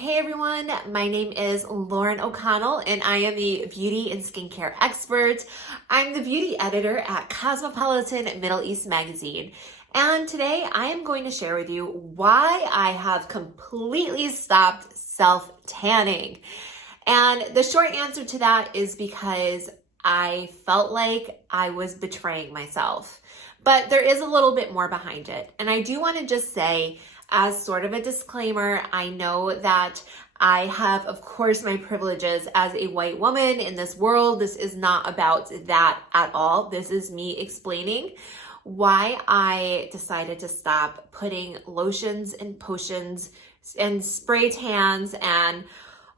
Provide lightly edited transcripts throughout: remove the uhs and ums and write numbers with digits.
Hey everyone, my name is Lauren O'Connell and I am the beauty and skincare expert. I'm the beauty editor at Cosmopolitan Middle East magazine. And today I am going to share with you why I have completely stopped self-tanning. And the short answer to that is because I felt like I was betraying myself. But there is a little bit more behind it. And I do want to just say, as sort of a disclaimer, I know that I have, of course, my privileges as a white woman in this world. This is not about that at all. This is me explaining why I decided to stop putting lotions and potions and spray tans and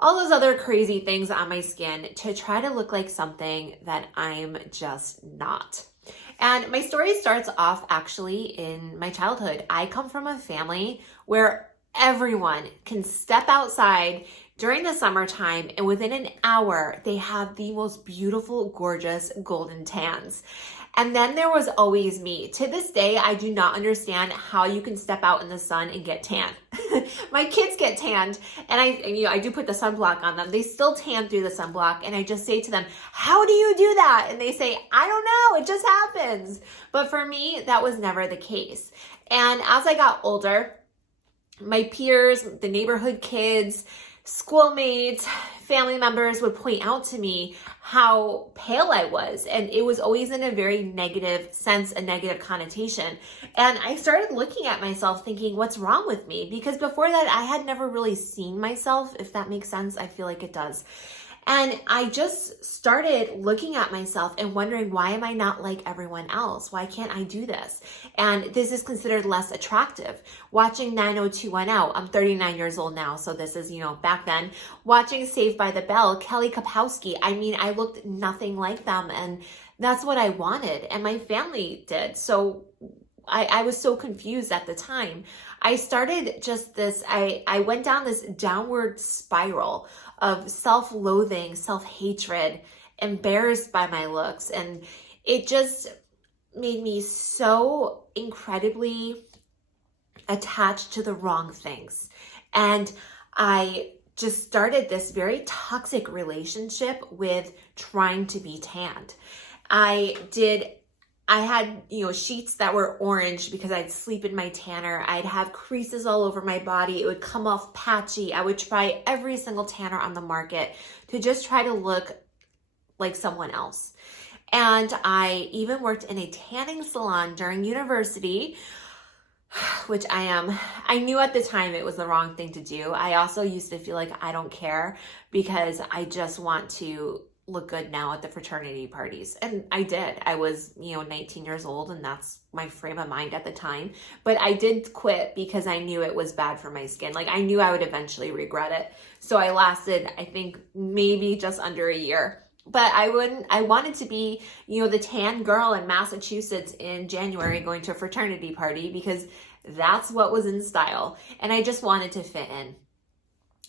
all those other crazy things on my skin to try to look like something that I'm just not. And my story starts off actually in my childhood. I come from a family where everyone can step outside during the summertime and within an hour, they have the most beautiful, gorgeous golden tans. And then there was always me. To this day, I do not understand how you can step out in the sun and get tan. My kids get tanned and I do put the sunblock on them. They still tan through the sunblock and I just say to them, how do you do that? And they say, I don't know, it just happens. But for me, that was never the case. And as I got older, my peers, the neighborhood kids, schoolmates, family members would point out to me how pale I was. And it was always in a very negative sense, a negative connotation. And I started looking at myself thinking, what's wrong with me? Because before that, I had never really seen myself, if that makes sense. I feel like it does. And I just started looking at myself and wondering, why am I not like everyone else? Why can't I do this? And this is considered less attractive. Watching 90210, I'm 39 years old now, so this is, back then. Watching Saved by the Bell, Kelly Kapowski, I looked nothing like them, and that's what I wanted, and my family did. So I was so confused at the time. I started just this, I went down this downward spiral of self-loathing, self-hatred, embarrassed by my looks. And it just made me so incredibly attached to the wrong things. And I just started this very toxic relationship with trying to be tanned. I had, sheets that were orange because I'd sleep in my tanner. I'd have creases all over my body. It would come off patchy. I would try every single tanner on the market to just try to look like someone else. And I even worked in a tanning salon during university, which I knew at the time it was the wrong thing to do. I also used to feel like I don't care because I just want to look good now at the fraternity parties. And I did. I was, 19 years old and that's my frame of mind at the time. But I did quit because I knew it was bad for my skin. Like I knew I would eventually regret it. So I lasted, I think maybe just under a year. But I wanted to be, the tan girl in Massachusetts in January going to a fraternity party because that's what was in style. And I just wanted to fit in.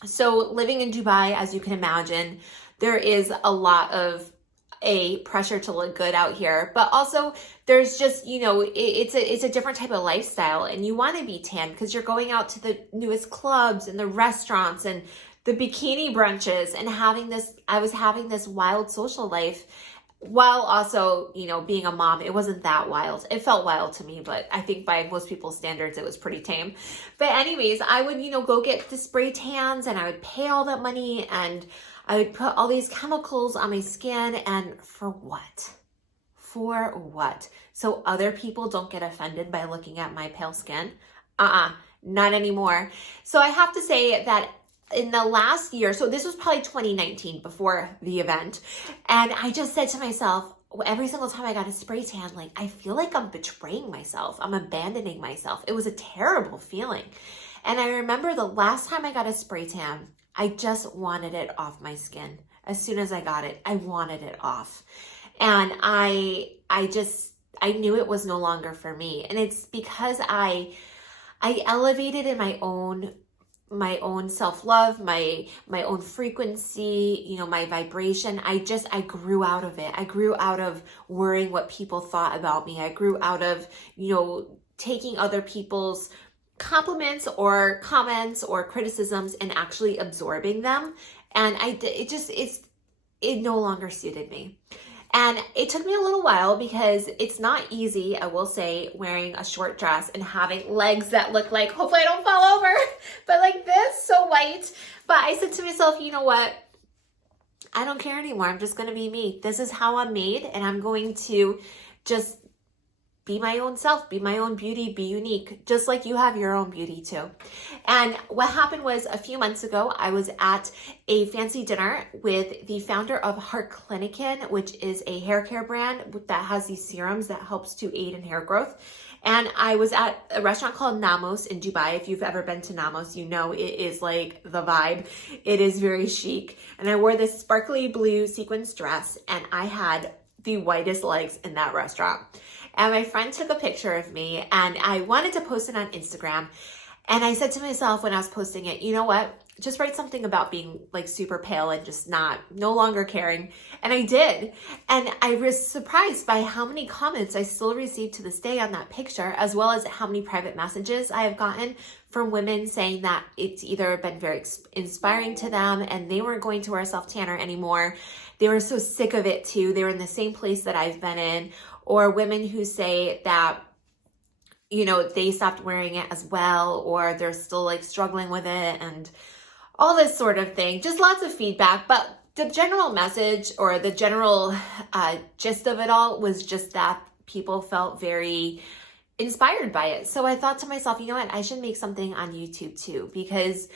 So living in Dubai, as you can imagine, there is a lot of pressure to look good out here, but also there's just, it's a different type of lifestyle and you want to be tan because you're going out to the newest clubs and the restaurants and the bikini brunches and I was having this wild social life while also, being a mom. It wasn't that wild. It felt wild to me, but I think by most people's standards, it was pretty tame. But anyways, I would, go get the spray tans and I would pay all that money and I would put all these chemicals on my skin, and for what? For what? So other people don't get offended by looking at my pale skin? Not anymore. So I have to say that in the last year, so this was probably 2019 before the event, and I just said to myself, every single time I got a spray tan, I feel like I'm betraying myself. I'm abandoning myself. It was a terrible feeling. And I remember the last time I got a spray tan, I just wanted it off my skin. As soon as I got it, I wanted it off. And I knew it was no longer for me. And it's because I elevated in my own self-love, my own frequency, my vibration. I grew out of it. I grew out of worrying what people thought about me. I grew out of, taking other people's compliments or comments or criticisms and actually absorbing them. And it no longer suited me. And it took me a little while because it's not easy, I will say, wearing a short dress and having legs that look like, hopefully I don't fall over, but like this, so white. But I said to myself, you know what? I don't care anymore. I'm just going to be me. This is how I'm made, and I'm going to just be my own self, be my own beauty, be unique, just like you have your own beauty too. And what happened was a few months ago, I was at a fancy dinner with the founder of Heart Clinicin, which is a hair care brand that has these serums that helps to aid in hair growth. And I was at a restaurant called Namos in Dubai. If you've ever been to Namos, you know it is like the vibe. It is very chic. And I wore this sparkly blue sequins dress, and I had the whitest legs in that restaurant. And my friend took a picture of me, and I wanted to post it on Instagram. And I said to myself when I was posting it, you know what? Just write something about being like super pale and just no longer caring. And I did. And I was surprised by how many comments I still receive to this day on that picture, as well as how many private messages I have gotten from women saying that it's either been very inspiring to them and they weren't going to wear self-tanner anymore. They were so sick of it too. They were in the same place that I've been in. Or women who say that, you know, they stopped wearing it as well, or they're still like struggling with it and all this sort of thing. Just lots of feedback. But the general message or the general gist of it all was just that people felt very inspired by it. So I thought to myself, you know what, I should make something on YouTube too, because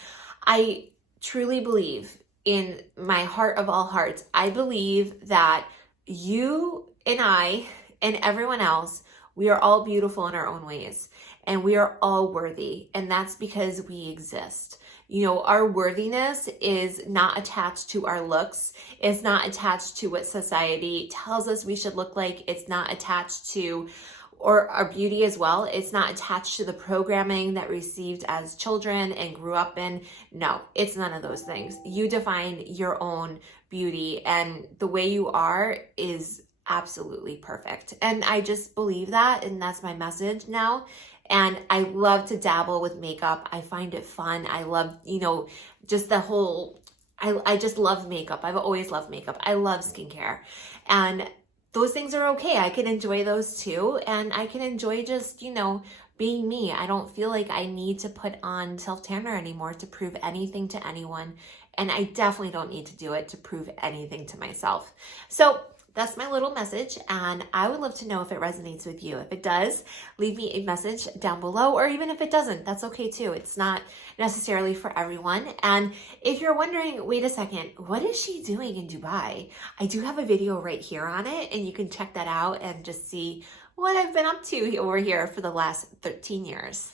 I truly believe, in my heart of all hearts, I believe that you and I and everyone else, we are all beautiful in our own ways, and we are all worthy. And that's because we exist. You know, our worthiness is not attached to our looks. It's not attached to what society tells us we should look like. It's not attached to, or our beauty as well. It's not attached to the programming that we received as children and grew up in. No, it's none of those things. You define your own beauty, and the way you are is absolutely perfect. And I just believe that, and that's my message now. And I love to dabble with makeup. I find it fun. I love, you know, just the whole, I just love makeup. I've always loved makeup. I love skincare. And those things are okay. I can enjoy those too. And I can enjoy just, you know, being me. I don't feel like I need to put on self-tanner anymore to prove anything to anyone. And I definitely don't need to do it to prove anything to myself. So that's my little message, and I would love to know if it resonates with you. If it does, leave me a message down below, or even if it doesn't, that's okay too. It's not necessarily for everyone. And if you're wondering, wait a second, what is she doing in Dubai? I do have a video right here on it, and you can check that out and just see what I've been up to over here for the last 13 years.